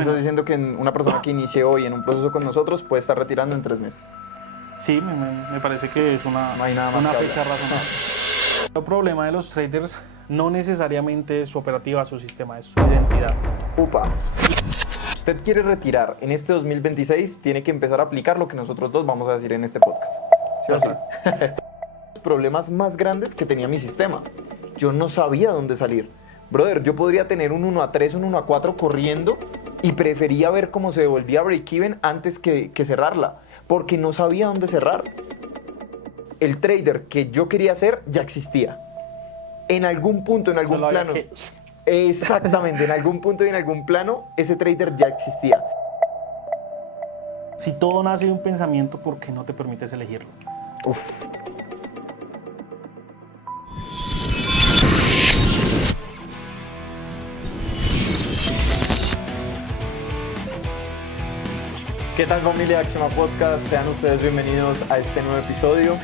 me estás diciendo que una persona que inicie hoy en un proceso con nosotros puede estar retirando en 3 meses. Sí, me parece que es una fecha razonable. El problema de los traders no necesariamente es su operativa, su sistema, es su identidad. Upa. Si usted quiere retirar en este 2026, tiene que empezar a aplicar lo que nosotros dos vamos a decir en este podcast. ¿Sí o sí? Los problemas más grandes que tenía mi sistema. Yo no sabía dónde salir. Brother, yo podría tener un 1-3, un 1-4 corriendo y prefería ver cómo se devolvía break-even antes que cerrarla, porque no sabía dónde cerrar. El trader que yo quería hacer ya existía. En algún punto, en algún plano. Exactamente, en algún punto y en algún plano, ese trader ya existía. Si todo nace de un pensamiento, ¿por qué no te permites elegirlo? Uf. ¿Qué tal, familia de Axioma Podcast? Sean ustedes bienvenidos a este nuevo episodio.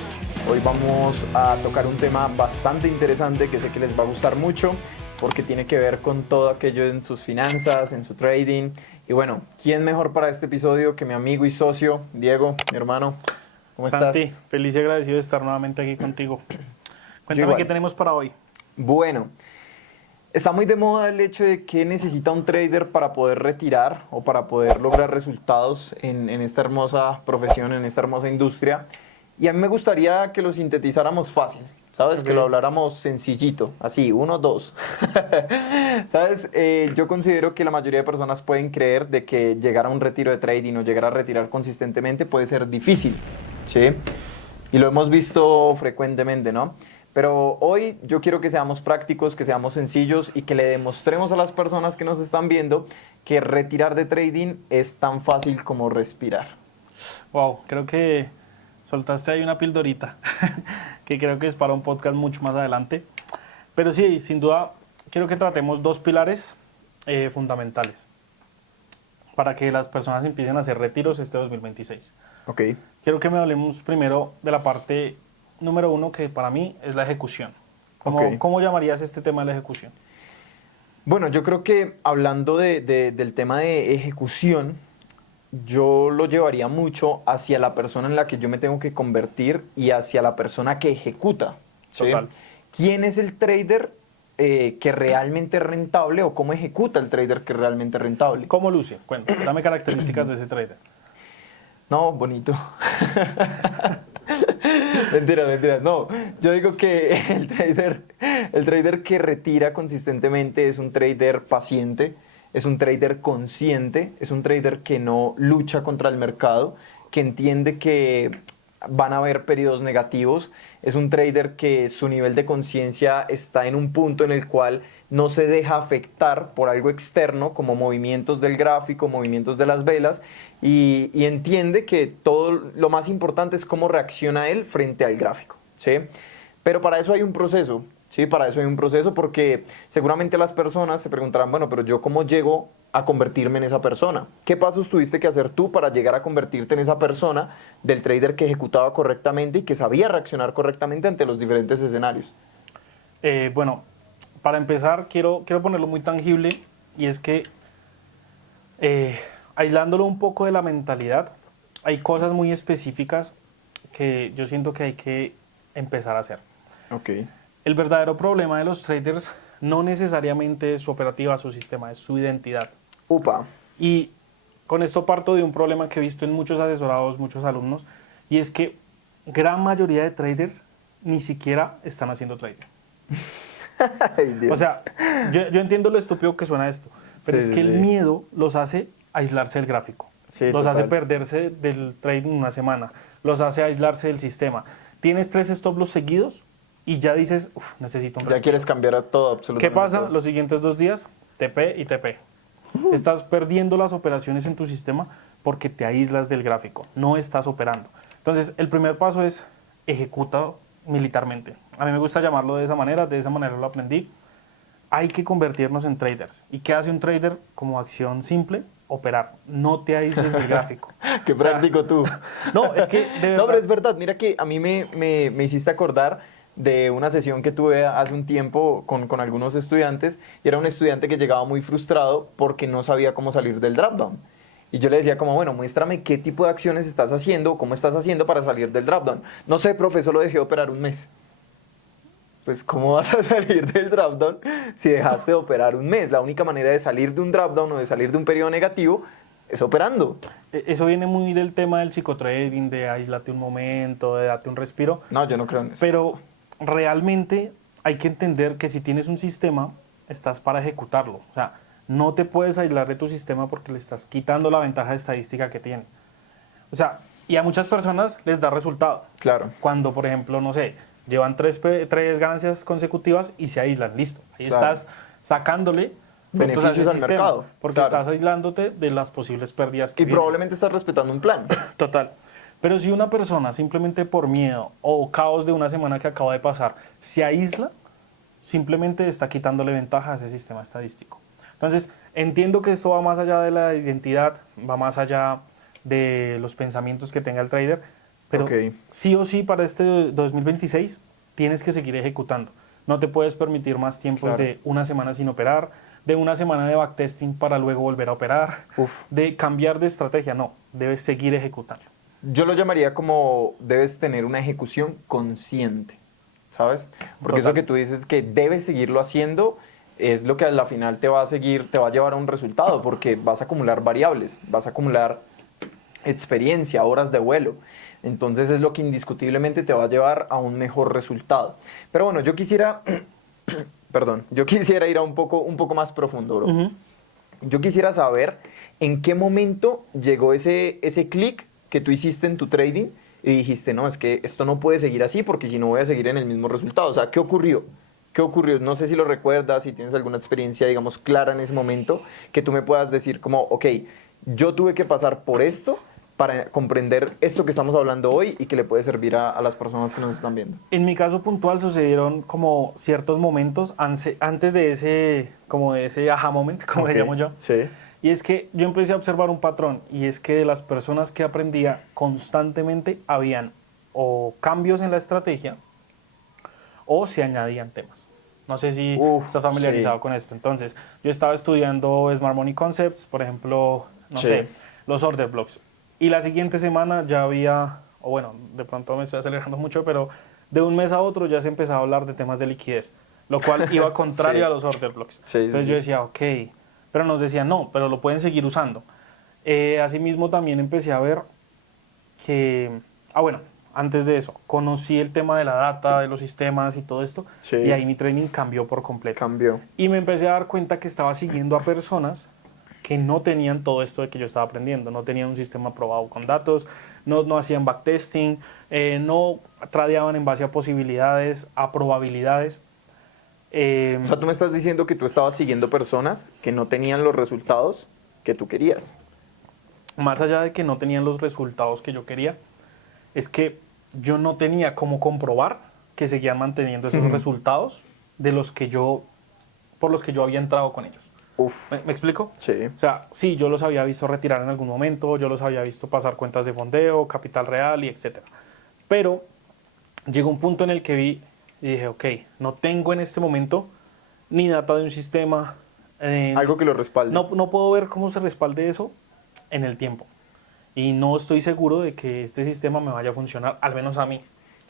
Hoy vamos a tocar un tema bastante interesante que sé que les va a gustar mucho porque tiene que ver con todo aquello en sus finanzas, en su trading. Y bueno, ¿quién mejor para este episodio que mi amigo y socio, Diego, mi hermano? ¿Cómo Santi, estás? feliz y agradecido de estar nuevamente aquí contigo. Cuéntame qué tenemos para hoy. Bueno, está muy de moda el hecho de que necesita un trader para poder retirar o para poder lograr resultados en esta hermosa profesión, en esta hermosa industria. Y a mí me gustaría que lo sintetizáramos fácil, ¿sabes? Okay. Que lo habláramos sencillito, así, 1, 2. ¿Sabes? Yo considero que la mayoría de personas pueden creer de que llegar a un retiro de trading o llegar a retirar consistentemente puede ser difícil, ¿sí? Y lo hemos visto frecuentemente, ¿no? Pero hoy yo quiero que seamos prácticos, que seamos sencillos y que le demostremos a las personas que nos están viendo que retirar de trading es tan fácil como respirar. Wow, creo que soltaste ahí una pildorita que creo que es para un podcast mucho más adelante. Pero sí, sin duda, quiero que tratemos 2 pilares fundamentales para que las personas empiecen a hacer retiros este 2026. Ok. Quiero que me hablemos primero de la parte número 1, que para mí es la ejecución. ¿Cómo llamarías este tema de la ejecución? Bueno, yo creo que hablando del tema de ejecución, yo lo llevaría mucho hacia la persona en la que yo me tengo que convertir y hacia la persona que ejecuta. ¿Sí? Total. ¿Quién es el trader que realmente es rentable o cómo ejecuta el trader que es realmente rentable? ¿Cómo luce? Cuéntame, dame características de ese trader. No, bonito. Mentira. No, yo digo que el trader que retira consistentemente es un trader paciente, es un trader consciente, es un trader que no lucha contra el mercado, que entiende que van a haber periodos negativos, es un trader que su nivel de conciencia está en un punto en el cual no se deja afectar por algo externo como movimientos del gráfico, movimientos de las velas y entiende que todo lo más importante es cómo reacciona él frente al gráfico, ¿sí? Pero para eso hay un proceso. Sí, para eso hay un proceso porque seguramente las personas se preguntarán, bueno, pero yo ¿cómo llego a convertirme en esa persona? ¿Qué pasos tuviste que hacer tú para llegar a convertirte en esa persona del trader que ejecutaba correctamente y que sabía reaccionar correctamente ante los diferentes escenarios? Bueno, para empezar quiero ponerlo muy tangible y es que aislándolo un poco de la mentalidad, hay cosas muy específicas que yo siento que hay que empezar a hacer. Ok. El verdadero problema de los traders no necesariamente es su operativa, su sistema, es su identidad. Upa. Y con esto parto de un problema que he visto en muchos asesorados, muchos alumnos, y es que gran mayoría de traders ni siquiera están haciendo trading. O sea, yo entiendo lo estúpido que suena esto, pero es que el miedo los hace aislarse del gráfico, los hace perderse del trading una semana, los hace aislarse del sistema. Tienes 3 stop loss seguidos y ya dices, necesito un respiro. Ya quieres cambiar a todo, absolutamente. ¿Qué pasa? Todo. Los siguientes 2 días, TP y TP. Estás perdiendo las operaciones en tu sistema porque te aíslas del gráfico, no estás operando. Entonces, el primer paso es ejecuta militarmente. A mí me gusta llamarlo de esa manera lo aprendí. Hay que convertirnos en traders. ¿Y qué hace un trader como acción simple? Operar. No te aísles del gráfico. Qué práctico tú. No, es que de verdad. No, pero es verdad. Mira que a mí me hiciste acordar de una sesión que tuve hace un tiempo con algunos estudiantes, y era un estudiante que llegaba muy frustrado porque no sabía cómo salir del dropdown. Y yo le decía como, bueno, muéstrame qué tipo de acciones estás haciendo, cómo estás haciendo para salir del dropdown. No sé, profe, solo dejé operar un mes. Pues, ¿cómo vas a salir del dropdown si dejaste de operar un mes? La única manera de salir de un dropdown o de salir de un periodo negativo es operando. Eso viene muy del tema del psicotrading, de aíslate un momento, de date un respiro. No, yo no creo en eso. Pero realmente hay que entender que si tienes un sistema, estás para ejecutarlo. O sea, no te puedes aislar de tu sistema porque le estás quitando la ventaja estadística que tiene. O sea, y a muchas personas les da resultado. Claro. Cuando, por ejemplo, no sé, llevan tres ganancias consecutivas y se aíslan, listo. Ahí Claro. estás sacándole Beneficios puntos a ese al sistema, mercado, porque claro. estás aislándote de las posibles pérdidas que Y vienen. probablemente estás respetando un plan. Total. Pero si una persona simplemente por miedo o caos de una semana que acaba de pasar se aísla, simplemente está quitándole ventaja a ese sistema estadístico. Entonces, entiendo que esto va más allá de la identidad, va más allá de los pensamientos que tenga el trader, pero Ok. sí o sí para este 2026 tienes que seguir ejecutando. No te puedes permitir más tiempos Claro. de una semana sin operar, de una semana de backtesting para luego volver a operar, Uf. de cambiar de estrategia. No, debes seguir ejecutando. Yo lo llamaría como debes tener una ejecución consciente, ¿sabes? Porque eso Total. que tú dices que debes seguirlo haciendo es lo que a la final te va a llevar a un resultado, porque vas a acumular variables, vas a acumular experiencia, horas de vuelo. Entonces es lo que indiscutiblemente te va a llevar a un mejor resultado. Pero bueno, yo quisiera, perdón, yo quisiera ir a un poco más profundo, bro. Ujú. Yo quisiera saber en qué momento llegó ese clic que tú hiciste en tu trading y dijiste, no, es que esto no puede seguir así porque si no voy a seguir en el mismo resultado. O sea, ¿qué ocurrió? ¿Qué ocurrió? No sé si lo recuerdas, si tienes alguna experiencia, digamos, clara en ese momento, que tú me puedas decir como, ok, yo tuve que pasar por esto para comprender esto que estamos hablando hoy y que le puede servir a las personas que nos están viendo. En mi caso puntual sucedieron como ciertos momentos antes de ese aha moment, como le llamo yo. Sí. Y es que yo empecé a observar un patrón, y es que de las personas que aprendía constantemente habían o cambios en la estrategia o se añadían temas. No sé si estás familiarizado sí. con esto. Entonces, yo estaba estudiando Smart Money Concepts, por ejemplo, no Sí. sé, los order blocks. Y la siguiente semana ya había, o bueno, de pronto me estoy acelerando mucho, pero de un mes a otro ya se empezaba a hablar de temas de liquidez, lo cual iba contrario Sí. a los order blocks. Sí, Entonces sí, yo sí. decía, ok, pero nos decían, no, pero lo pueden seguir usando. Asimismo también empecé a ver que, bueno, antes de eso, conocí el tema de la data, de los sistemas y todo esto, Sí. y ahí mi training cambió por completo. Cambió. Y me empecé a dar cuenta que estaba siguiendo a personas que no tenían todo esto de que yo estaba aprendiendo, no tenían un sistema probado con datos, no hacían backtesting, no tradeaban en base a posibilidades, a probabilidades. O sea, tú me estás diciendo que tú estabas siguiendo personas que no tenían los resultados que tú querías. Más allá de que no tenían los resultados que yo quería, es que yo no tenía cómo comprobar que seguían manteniendo esos resultados de por los que yo había entrado con ellos. Uf. ¿Me explico? Sí. O sea, sí, yo los había visto retirar en algún momento, yo los había visto pasar cuentas de fondeo, capital real y etcétera. Pero llegó un punto en el que vi y dije, ok, no tengo en este momento ni data de un sistema. Algo que lo respalde. No puedo ver cómo se respalde eso en el tiempo. Y no estoy seguro de que este sistema me vaya a funcionar, al menos a mí.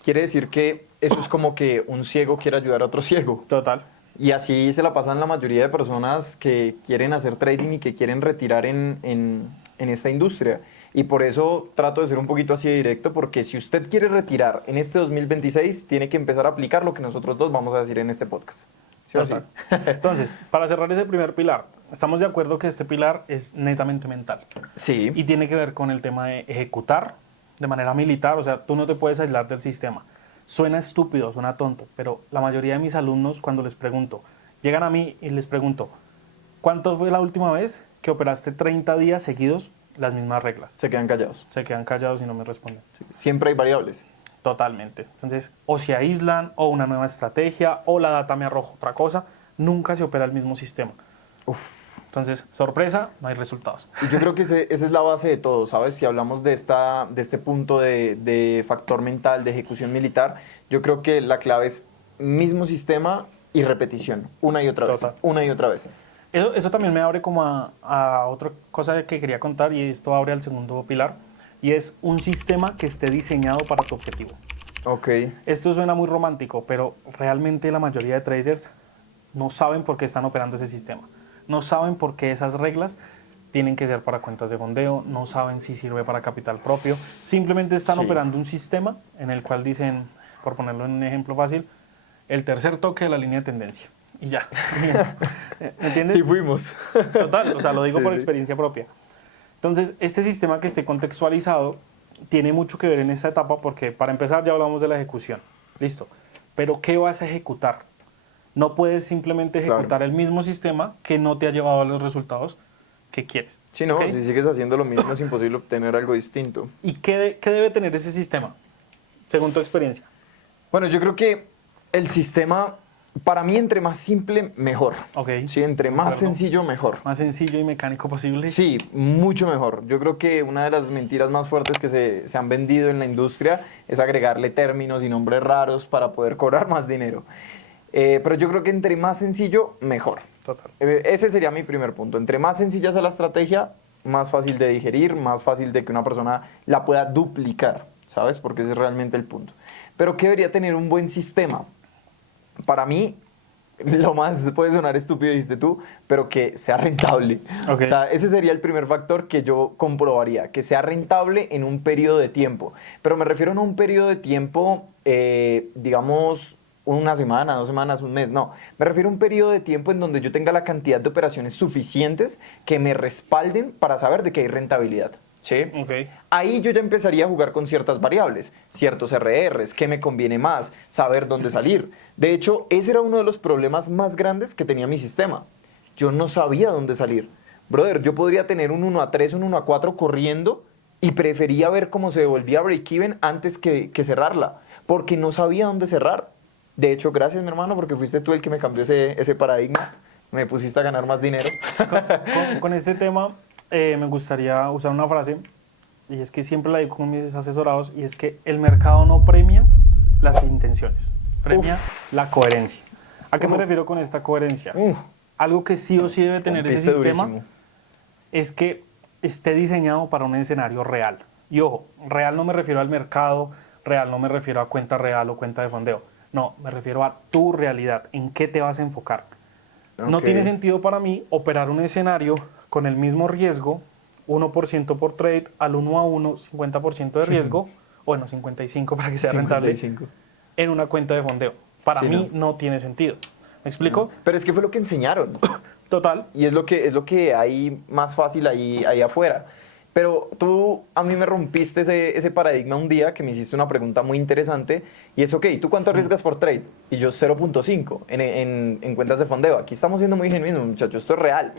Quiere decir que eso es como que un ciego quiere ayudar a otro ciego. Total. Y así se la pasan la mayoría de personas que quieren hacer trading y que quieren retirar en esta industria. Y por eso trato de ser un poquito así de directo, porque si usted quiere retirar en este 2026, tiene que empezar a aplicar lo que nosotros dos vamos a decir en este podcast. ¿Sí o sí? Total. Entonces, para cerrar ese primer pilar, estamos de acuerdo que este pilar es netamente mental. Sí. Y tiene que ver con el tema de ejecutar de manera militar. O sea, tú no te puedes aislar del sistema. Suena estúpido, suena tonto, pero la mayoría de mis alumnos, cuando les pregunto, llegan a mí y les pregunto, ¿cuánto fue la última vez que operaste 30 días seguidos las mismas reglas? Se quedan callados. Se quedan callados y no me responden. Siempre hay variables. Totalmente. Entonces, o se aíslan, o una nueva estrategia, o la data me arroja otra cosa. Nunca se opera el mismo sistema. Uf. Entonces, sorpresa, no hay resultados. Y yo creo que esa es la base de todo, ¿sabes? Si hablamos de este punto de factor mental, de ejecución militar, yo creo que la clave es mismo sistema y repetición, una y otra vez, Total. una y otra vez. Eso también me abre como a otra cosa que quería contar, y esto abre al segundo pilar, y es un sistema que esté diseñado para tu objetivo. Ok. Esto suena muy romántico, pero realmente la mayoría de traders no saben por qué están operando ese sistema. No saben por qué esas reglas tienen que ser para cuentas de fondeo, no saben si sirve para capital propio. Simplemente están Sí. operando un sistema en el cual dicen, por ponerlo en un ejemplo fácil, el tercer toque de la línea de tendencia. Y ya. ¿Me entiendes? Sí fuimos. Total, o sea, lo digo Sí, por sí. experiencia propia. Entonces, este sistema que esté contextualizado tiene mucho que ver en esta etapa porque, para empezar, ya hablamos de la ejecución. Listo. Pero, ¿qué vas a ejecutar? No puedes simplemente ejecutar el mismo sistema que no te ha llevado a los resultados que quieres. Sí, no, ¿Ok? si sigues haciendo lo mismo es imposible obtener algo distinto. ¿Y qué debe tener ese sistema, según tu experiencia? Bueno, yo creo que el sistema, para mí, entre más simple, mejor. Ok. Sí, entre más Concuerdo. sencillo, mejor. Más sencillo y mecánico posible. Sí, mucho mejor. Yo creo que una de las mentiras más fuertes que se han vendido en la industria es agregarle términos y nombres raros para poder cobrar más dinero. Pero yo creo que entre más sencillo, mejor. Total. Ese sería mi primer punto. Entre más sencilla sea la estrategia, más fácil de digerir, más fácil de que una persona la pueda duplicar, ¿sabes? Porque ese es realmente el punto. Pero ¿qué debería tener un buen sistema? Para mí, lo más puede sonar estúpido, dijiste tú, pero que sea rentable. Ok. O sea, ese sería el primer factor que yo comprobaría, que sea rentable en un periodo de tiempo. Pero me refiero no a un periodo de tiempo, digamos, una semana, 2 semanas, un mes, no. Me refiero a un periodo de tiempo en donde yo tenga la cantidad de operaciones suficientes que me respalden para saber de que hay rentabilidad. ¿Sí? Ok. Ahí yo ya empezaría a jugar con ciertas variables, ciertos RRs, qué me conviene más, saber dónde salir. De hecho, ese era uno de los problemas más grandes que tenía mi sistema. Yo no sabía dónde salir. Brother, yo podría tener un 1-3, un 1-4 corriendo y prefería ver cómo se devolvía break-even antes que cerrarla, porque no sabía dónde cerrar. De hecho, gracias, mi hermano, porque fuiste tú el que me cambió ese paradigma. Me pusiste a ganar más dinero. Con este tema me gustaría usar una frase, y es que siempre la digo con mis asesorados, y es que el mercado no premia las intenciones, premia la coherencia. ¿A qué me refiero con esta coherencia? Algo que sí o sí debe tener ese Rompiste sistema durísimo. es que esté diseñado para un escenario real. Y ojo, real no me refiero al mercado, real no me refiero a cuenta real o cuenta de fondeo. No, me refiero a tu realidad, en qué te vas a enfocar. No Ok. tiene sentido para mí operar un escenario con el mismo riesgo, 1% por trade, al 1 a 1, 50% de riesgo, bueno, 55 para que sea rentable, 55. en una cuenta de fondeo. Para Sí, mí no tiene sentido. ¿Me explico? Pero es que fue lo que enseñaron. Total. Y es lo que hay más fácil ahí afuera. Pero tú a mí me rompiste ese paradigma un día que me hiciste una pregunta muy interesante. Y es, ok, ¿tú cuánto arriesgas por trade? Y yo 0.5 en cuentas de fondeo. Aquí estamos siendo muy genuinos, muchachos. Esto es real.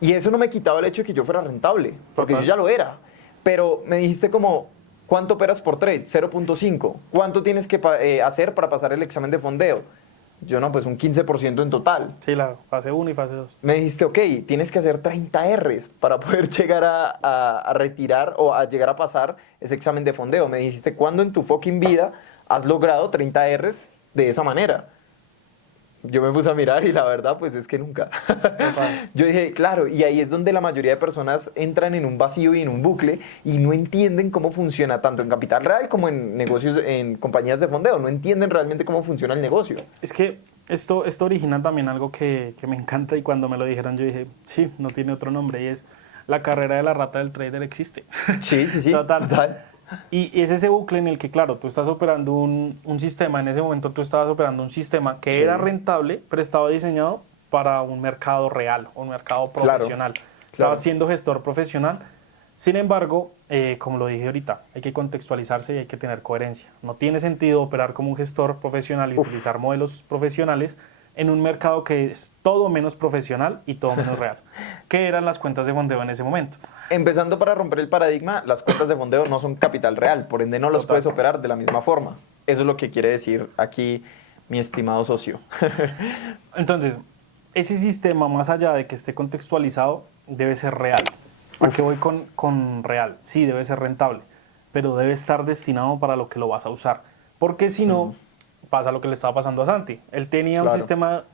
Y eso no me quitaba el hecho de que yo fuera rentable. Porque Total. yo ya lo era. Pero me dijiste como, ¿cuánto operas por trade? 0.5. ¿Cuánto tienes que hacer para pasar el examen de fondeo? Yo no, pues un 15% en total. Sí, la fase 1 y fase 2. Me dijiste, ok, tienes que hacer 30 Rs para poder llegar a retirar o a llegar a pasar ese examen de fondeo. Me dijiste, ¿cuándo en tu fucking vida has logrado 30 Rs de esa manera? Yo me puse a mirar y la verdad, pues es que nunca. Yo dije, claro, y ahí es donde la mayoría de personas entran en un vacío y en un bucle y no entienden cómo funciona tanto en capital real como en negocios, en compañías de fondeo. No entienden realmente cómo funciona el negocio. Es que esto origina también algo que me encanta, y cuando me lo dijeron yo dije, sí, no tiene otro nombre, y es la carrera de la rata del trader existe. Sí, sí, sí. Total. Y es ese bucle en el que, claro, tú estás operando un sistema, en ese momento tú estabas operando un sistema que Sí. era rentable, pero estaba diseñado para un mercado real, un mercado Claro, profesional. claro. Estabas siendo gestor profesional. Sin embargo, como lo dije ahorita, hay que contextualizarse y hay que tener coherencia. No tiene sentido operar como un gestor profesional y utilizar modelos profesionales en un mercado que es todo menos profesional y todo menos real. ¿Qué eran las cuentas de fondeo en ese momento? Empezando para romper el paradigma, las cuentas de fondeo no son capital real, por ende no los Total. puedes operar de la misma forma. Eso es lo que quiere decir aquí mi estimado socio. Entonces, ese sistema, más allá de que esté contextualizado, debe ser real. ¿A qué voy con real? Sí, debe ser rentable, pero debe estar destinado para lo que lo vas a usar. Porque si no, pasa lo que le estaba pasando a Santi. Él tenía un Claro. sistema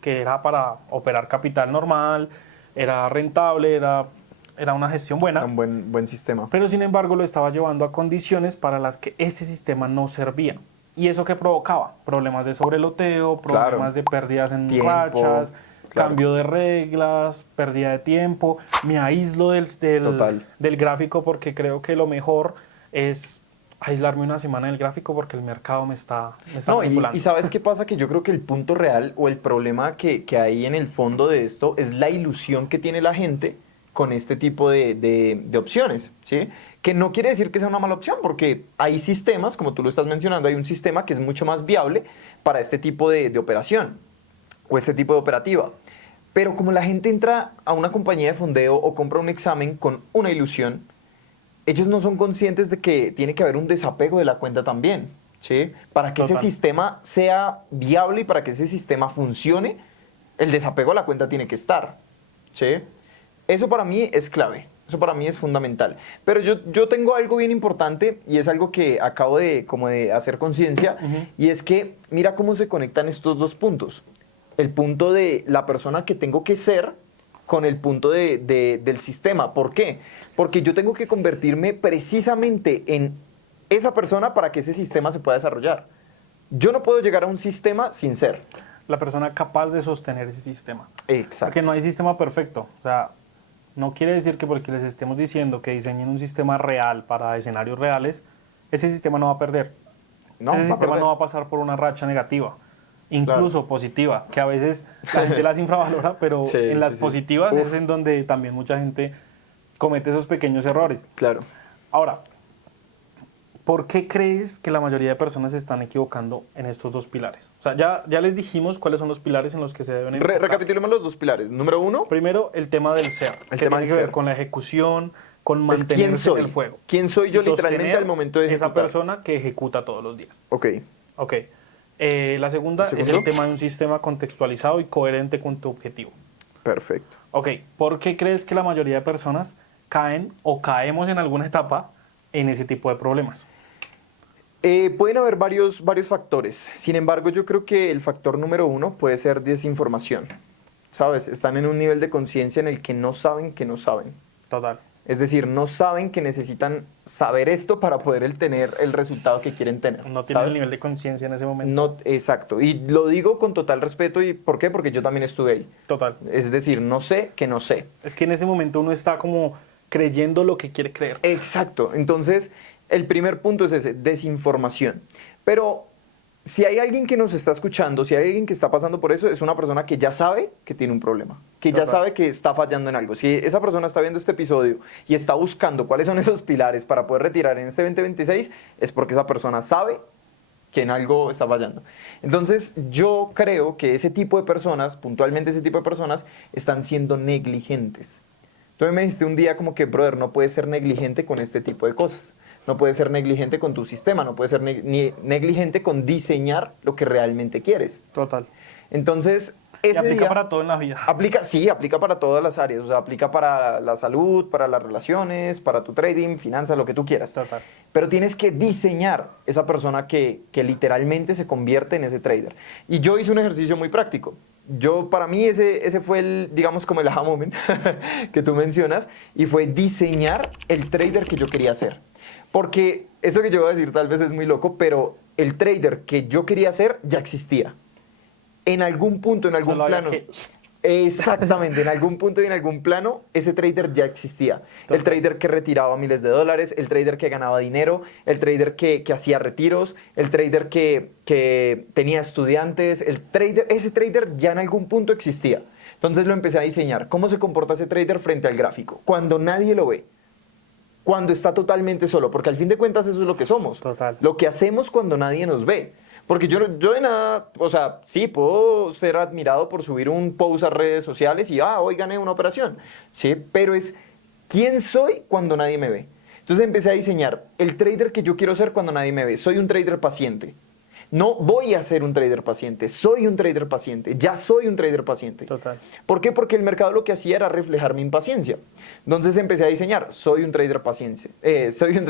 que era para operar capital normal, era rentable, era una gestión buena, Era un buen sistema. pero sin embargo lo estaba llevando a condiciones para las que ese sistema no servía. ¿Y eso qué provocaba? Problemas de sobreloteo, problemas de pérdidas en Tiempo, rachas, claro. cambio de reglas, pérdida de tiempo. Me aíslo Total. del gráfico porque creo que lo mejor es aislarme una semana del gráfico porque el mercado me está No, manipulando. y ¿sabes qué pasa? Que yo creo que el punto real o el problema que hay en el fondo de esto es la ilusión que tiene la gente con este tipo de opciones, ¿sí? Que no quiere decir que sea una mala opción, porque hay sistemas, como tú lo estás mencionando, hay un sistema que es mucho más viable para este tipo de operación o este tipo de operativa. Pero como la gente entra a una compañía de fondeo o compra un examen con una ilusión, ellos no son conscientes de que tiene que haber un desapego de la cuenta también, ¿sí? Para que ese Total. sistema sea viable y para que ese sistema funcione, el desapego a la cuenta tiene que estar, ¿sí? Eso para mí es clave, eso para mí es fundamental. Pero yo tengo algo bien importante y es algo que acabo como de hacer conciencia, y es que mira cómo se conectan estos dos puntos. El punto de la persona que tengo que ser con el punto del sistema. ¿Por qué? Porque yo tengo que convertirme precisamente en esa persona para que ese sistema se pueda desarrollar. Yo no puedo llegar a un sistema sin ser. La persona capaz de sostener ese sistema. Exacto. Porque no hay sistema perfecto. O sea, no quiere decir que porque les estemos diciendo que diseñen un sistema real para escenarios reales, ese sistema no va a perder. No, Ese va a sistema perder. no va a pasar por una racha negativa, incluso positiva, que a veces la gente las infravalora, pero Sí, en las sí, sí. positivas Uf. es en donde también mucha gente comete esos pequeños errores. Claro. Ahora, ¿por qué crees que la mayoría de personas se están equivocando en estos dos pilares? O sea, ya les dijimos cuáles son los pilares en los que se deben enfocar. Recapitulemos los dos pilares. Número uno, Primero, el tema del ser, El que tema tiene del que ver ser. con la ejecución, con es mantenerse quién soy. en el juego. ¿Quién soy yo Y literalmente sostener al momento de esa ejecutar? persona que ejecuta todos los días. Ok. Ok. La segunda ¿El es segundo? el tema de un sistema contextualizado y coherente con tu objetivo. Perfecto. Ok. ¿Por qué crees que la mayoría de personas caen o caemos en alguna etapa en ese tipo de problemas? Pueden haber varios factores. Sin embargo, yo creo que el factor número uno puede ser desinformación. ¿Sabes? Están en un nivel de conciencia en el que no saben que no saben. Total. Es decir, no saben que necesitan saber esto para poder tener el resultado que quieren tener. No tienen ¿sabes? el nivel de conciencia en ese momento. No, exacto. Y lo digo con total respeto. ¿Y por qué? Porque yo también estuve ahí. Total. Es decir, no sé que no sé. Es que en ese momento uno está como creyendo lo que quiere creer. Exacto. Entonces, el primer punto es ese, desinformación. Pero si hay alguien que nos está escuchando, si hay alguien que está pasando por eso, es una persona que ya sabe que tiene un problema, que ya Total. sabe que está fallando en algo. Si esa persona está viendo este episodio y está buscando cuáles son esos pilares para poder retirar en este 2026, es porque esa persona sabe que en algo está fallando. Entonces, yo creo que ese tipo de personas, puntualmente ese tipo de personas, están siendo negligentes. Tú me dijiste un día como que, brother, no puedes ser negligente con este tipo de cosas. No puedes ser negligente con tu sistema, no puedes ser negligente con diseñar lo que realmente quieres. Total. Entonces, Y ese aplica día para todo en la vida. sí, aplica para todas las áreas. O sea, aplica para la salud, para las relaciones, para tu trading, finanzas, lo que tú quieras. Total. Pero tienes que diseñar esa persona que literalmente se convierte en ese trader. Y yo hice un ejercicio muy práctico. Para mí ese fue digamos como el aha moment que tú mencionas, y fue diseñar el trader que yo quería ser. Porque eso que yo voy a decir tal vez es muy loco, pero el trader que yo quería ser ya existía. En algún punto, en algún Solo había plano. que- Exactamente, en algún punto y en algún plano, ese trader ya existía. Total. El trader que retiraba miles de dólares, el trader que ganaba dinero, el trader que hacía retiros, el trader que tenía estudiantes, ese trader ya en algún punto existía. Entonces lo empecé a diseñar. ¿Cómo se comporta ese trader frente al gráfico? Cuando nadie lo ve. Cuando está totalmente solo, porque al fin de cuentas eso es lo que somos. Total. Lo que hacemos cuando nadie nos ve. Porque yo de nada, o sea, sí, puedo ser admirado por subir un post a redes sociales y, hoy gané una operación. Sí, pero es, ¿quién soy cuando nadie me ve? Entonces empecé a diseñar el trader que yo quiero ser cuando nadie me ve. Soy un trader paciente. No voy a ser un trader paciente, soy un trader paciente, ya soy un trader paciente. Total. ¿Por qué? Porque el mercado lo que hacía era reflejar mi impaciencia. Entonces empecé a diseñar, soy un trader paciente, soy un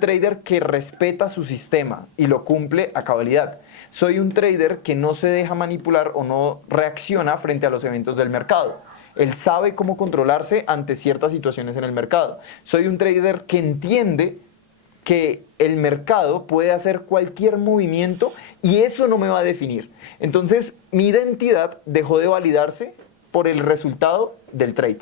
trader que respeta su sistema y lo cumple a cabalidad. Soy un trader que no se deja manipular o no reacciona frente a los eventos del mercado. Él sabe cómo controlarse ante ciertas situaciones en el mercado. Soy un trader que entiende que el mercado puede hacer cualquier movimiento y eso no me va a definir. Entonces, mi identidad dejó de validarse por el resultado del trade.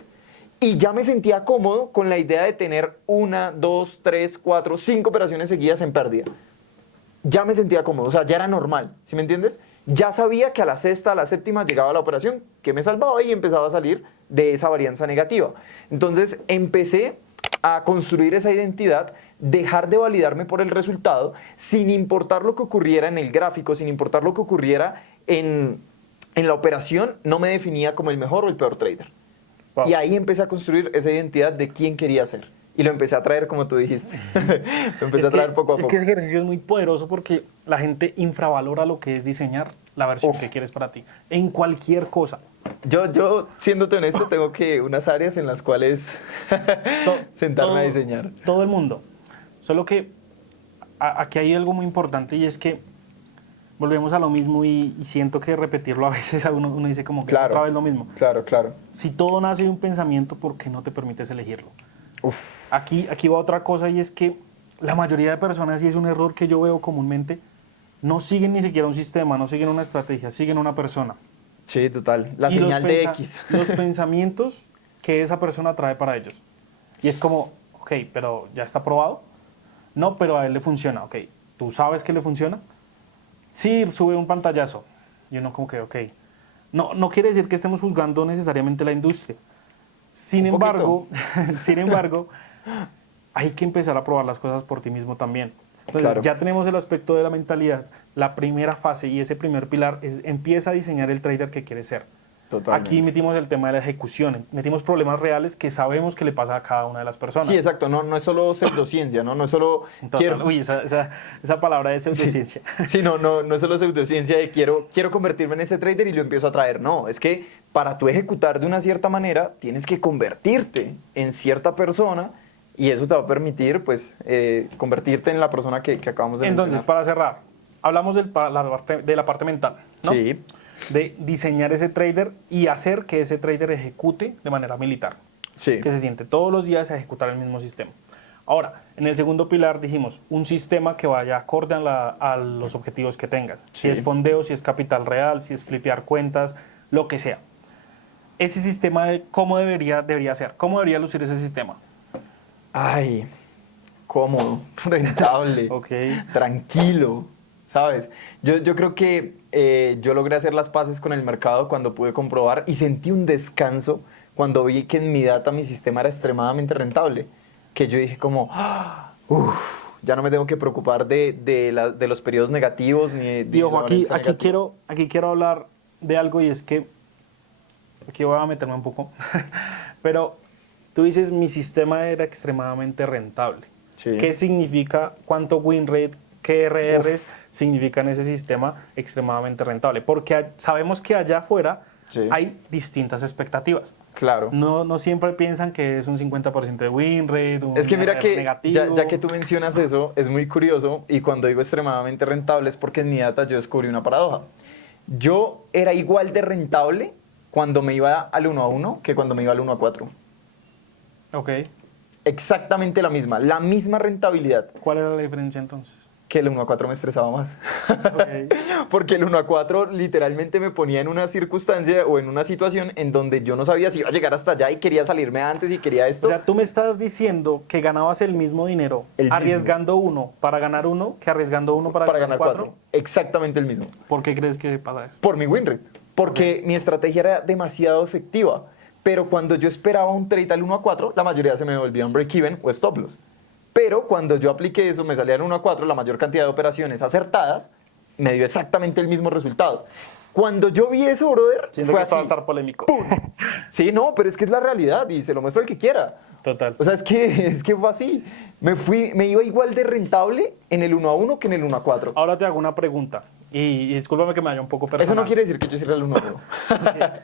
Y ya me sentía cómodo con la idea de tener 1, 2, 3, 4, 5 operaciones seguidas en pérdida. Ya me sentía cómodo, o sea, ya era normal, ¿sí me entiendes? Ya sabía que a la sexta, a la séptima llegaba la operación que me salvaba y empezaba a salir de esa varianza negativa. Entonces, empecé a construir esa identidad, dejar de validarme por el resultado, sin importar lo que ocurriera en el gráfico, sin importar lo que ocurriera en la operación, no me definía como el mejor o el peor trader. Wow. Y ahí empecé a construir esa identidad de quién quería ser. Y lo empecé a traer como tú dijiste. Lo empecé a traer poco a poco. Es que ese ejercicio es muy poderoso porque la gente infravalora lo que es diseñar la versión que quieres para ti. En cualquier cosa. Yo, siéndote honesto, tengo que unas áreas en las cuales sentarme a diseñar. Todo el mundo. Solo que aquí hay algo muy importante y es que volvemos a lo mismo y siento que repetirlo a veces a uno dice como que Claro, otra vez lo mismo. Claro, claro. Si todo nace de un pensamiento, ¿por qué no te permites elegirlo? Uf. Aquí va otra cosa y es que la mayoría de personas, y es un error que yo veo comúnmente, no siguen ni siquiera un sistema, no siguen una estrategia, siguen una persona. Sí, total. La Y señal de X. Los pensamientos que esa persona trae para ellos. Y es como, ok, pero ¿ya está probado? No, pero a él le funciona. Ok, ¿tú sabes que le funciona? Sí, sube un pantallazo. Y uno como que, ok. No quiere decir que estemos juzgando necesariamente la industria. Sin embargo, hay que empezar a probar las cosas por ti mismo también. Entonces, Claro. ya tenemos el aspecto de la mentalidad. La primera fase y ese primer pilar es empieza a diseñar el trader que quieres ser. Totalmente. Aquí metimos el tema de la ejecución, metimos problemas reales que sabemos que le pasa a cada una de las personas. Sí, exacto. No es solo pseudociencia, ¿no? No es solo Total. Uy, esa palabra de pseudociencia. Sí, no es solo pseudociencia de quiero convertirme en ese trader y lo empiezo a traer. No, es que para tú ejecutar de una cierta manera tienes que convertirte en cierta persona y eso te va a permitir, pues, convertirte en la persona que acabamos de Entonces, mencionar. para cerrar, hablamos de la parte mental, ¿no? Sí, De diseñar ese trader y hacer que ese trader ejecute de manera militar. sí. Que se siente todos los días a ejecutar el mismo sistema. Ahora, en el segundo pilar dijimos, un sistema que vaya acorde a los objetivos que tengas. Si Sí. es fondeo, si es capital real, si es flipear cuentas, lo que sea. Ese sistema, ¿cómo debería ser? ¿Cómo debería lucir ese sistema? Ay, cómodo, rentable, Ok. tranquilo, ¿sabes? Yo creo que yo logré hacer las paces con el mercado cuando pude comprobar y sentí un descanso cuando vi que en mi data mi sistema era extremadamente rentable. Que yo dije como, ya no me tengo que preocupar de los periodos negativos ni de Y ojo, la aquí varianza negativa. quiero hablar de algo y es que, aquí voy a meterme un poco, pero tú dices mi sistema era extremadamente rentable. Sí. ¿Qué significa, cuánto win rate, qué RRs significan ese sistema extremadamente rentable? Porque sabemos que allá afuera Sí. hay distintas expectativas. Claro. No siempre piensan que es un 50% de win rate, un Es que mira RR que negativo. ya que tú mencionas eso, es muy curioso y cuando digo extremadamente rentable es porque en mi data yo descubrí una paradoja. Yo era igual de rentable cuando me iba al 1-1 que cuando me iba al 1-4. Ok. Exactamente la misma rentabilidad. ¿Cuál era la diferencia entonces? Que el 1-4 me estresaba más. Ok. Porque el 1-4 literalmente me ponía en una circunstancia o en una situación en donde yo no sabía si iba a llegar hasta allá y quería salirme antes y quería esto. O sea, tú me estás diciendo que ganabas el mismo dinero El mismo. arriesgando uno para ganar uno que arriesgando uno para para ganar ganar cuatro. 4. Exactamente el mismo. ¿Por qué crees que pasa eso? Por mi win rate. Porque mi estrategia era demasiado efectiva. Pero cuando yo esperaba un trade al 1-4, la mayoría se me volvía un break-even o stop loss. Pero cuando yo apliqué eso, me salían 1-4, la mayor cantidad de operaciones acertadas, me dio exactamente el mismo resultado. Cuando yo vi eso, brother, Siento fue que esto va a así. estar polémico. Sí, no, pero es que es la realidad y se lo muestro al que quiera. Total. O sea, es que fue así. Me iba igual de rentable en el 1-1 que en el 1-4. Ahora te hago una pregunta. Y discúlpame que me vaya un poco personal. Eso no quiere decir que yo hiciera el 1-1.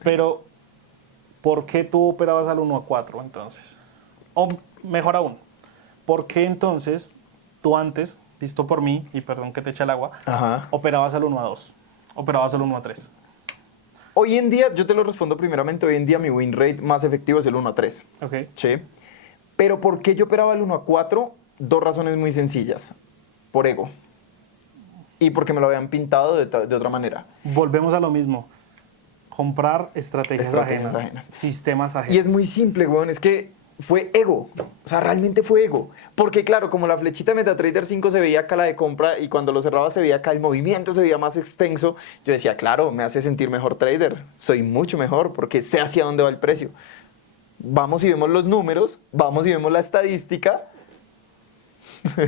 Pero, ¿por qué tú operabas al 1-4 entonces? O mejor aún, ¿por qué entonces tú antes, visto por mí, y perdón que te eche el agua, Ajá. operabas al 1-2? Operabas al 1-3. Hoy en día, yo te lo respondo primeramente, hoy en día mi win rate más efectivo es el 1-3. Ok. Sí. Pero ¿por qué yo operaba el 1-4? Dos razones muy sencillas. Por ego. Y porque me lo habían pintado de otra manera. Volvemos a lo mismo. Comprar estrategias Estrategias ajenas, ajenas. sistemas ajenos. Y es muy simple, weón, es que fue ego. O sea, realmente fue ego. Porque claro, como la flechita de MetaTrader 5 se veía acá la de compra y cuando lo cerraba se veía acá el movimiento, se veía más extenso, yo decía, claro, me hace sentir mejor trader. Soy mucho mejor porque sé hacia dónde va el precio. Vamos y vemos los números, vamos y vemos la estadística.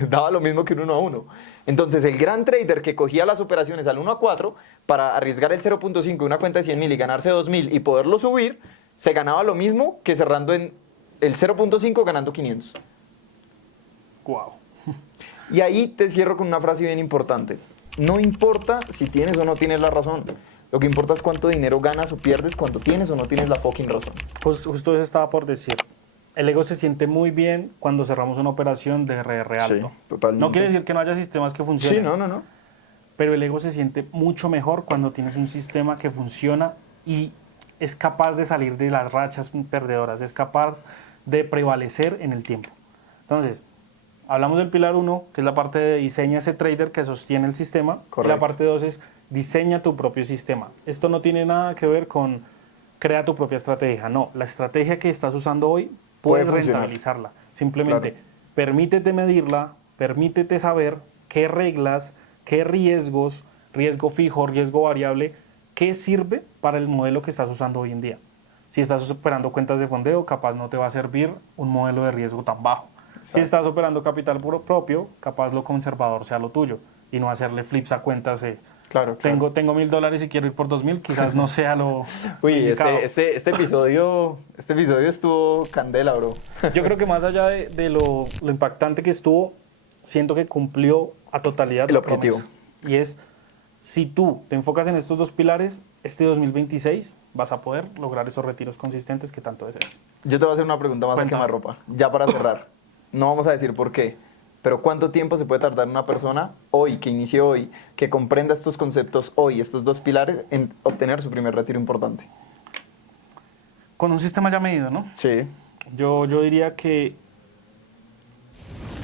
Daba lo mismo que un 1-1. Entonces, el gran trader que cogía las operaciones al 1-4 para arriesgar el 0.5 de una cuenta de 100.000 y ganarse 2.000 y poderlo subir, se ganaba lo mismo que cerrando en el 0.5 ganando 500. Wow. Y ahí te cierro con una frase bien importante. No importa si tienes o no tienes la razón. Lo que importa es cuánto dinero ganas o pierdes cuando tienes o no tienes la fucking razón. Pues justo eso estaba por decir. El ego se siente muy bien cuando cerramos una operación de RR alto. Sí, totalmente. No quiere decir que no haya sistemas que funcionen. Sí, no. Pero el ego se siente mucho mejor cuando tienes un sistema que funciona y es capaz de salir de las rachas perdedoras, es capaz de prevalecer en el tiempo. Entonces, hablamos del pilar 1, que es la parte de diseña ese trader que sostiene el sistema. Correcto. Y la parte 2 es diseña tu propio sistema. Esto no tiene nada que ver con crea tu propia estrategia. No, la estrategia que estás usando hoy puedes Puede funcionar. rentabilizarla. Simplemente Claro. permítete medirla, permítete saber qué reglas, qué riesgos, riesgo fijo, riesgo variable, qué sirve para el modelo que estás usando hoy en día. Si estás operando cuentas de fondeo, capaz no te va a servir un modelo de riesgo tan bajo. Si estás operando capital propio, capaz lo conservador sea lo tuyo y no hacerle flips a cuentas de Claro. tengo $1,000 y quiero ir por 2,000, quizás no sea lo Uy, indicado. este episodio estuvo candela, bro. Yo creo que más allá de lo impactante que estuvo, siento que cumplió a totalidad El la objetivo. promesa. Y es, si tú te enfocas en estos dos pilares, este 2026 vas a poder lograr esos retiros consistentes que tanto deseas. Yo te voy a hacer una pregunta más a Cuéntame. quemarropa, ya para cerrar. No vamos a decir por qué, pero ¿cuánto tiempo se puede tardar una persona hoy, que inicie hoy, que comprenda estos conceptos hoy, estos dos pilares, en obtener su primer retiro importante? Con un sistema ya medido, ¿no? Sí. Yo diría que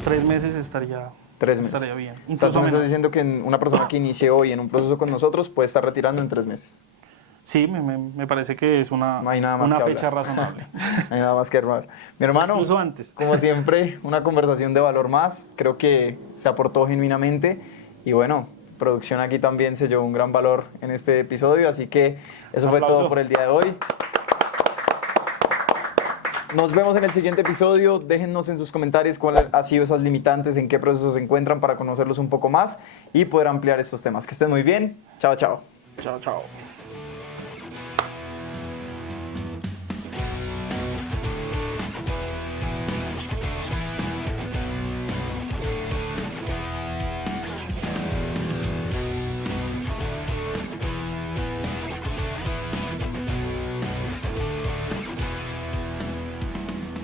3 meses estaría 3 meses. Estaría bien. O sea, tú Incluso me estás menos. diciendo que una persona que inicie hoy en un proceso con nosotros puede estar retirando en 3 meses. Sí, me parece que es una, No hay nada más una que fecha hablar. razonable. No hay nada más que armar. Mi hermano, Incluso antes. como siempre, una conversación de valor más. Creo que se aportó genuinamente. Y bueno, producción aquí también se llevó un gran valor en este episodio. Así que eso Un fue aplauso. todo por el día de hoy. Nos vemos en el siguiente episodio. Déjennos en sus comentarios cuáles han sido esas limitantes, en qué procesos se encuentran para conocerlos un poco más y poder ampliar estos temas. Que estén muy bien. Chao, chao. Chao, chao.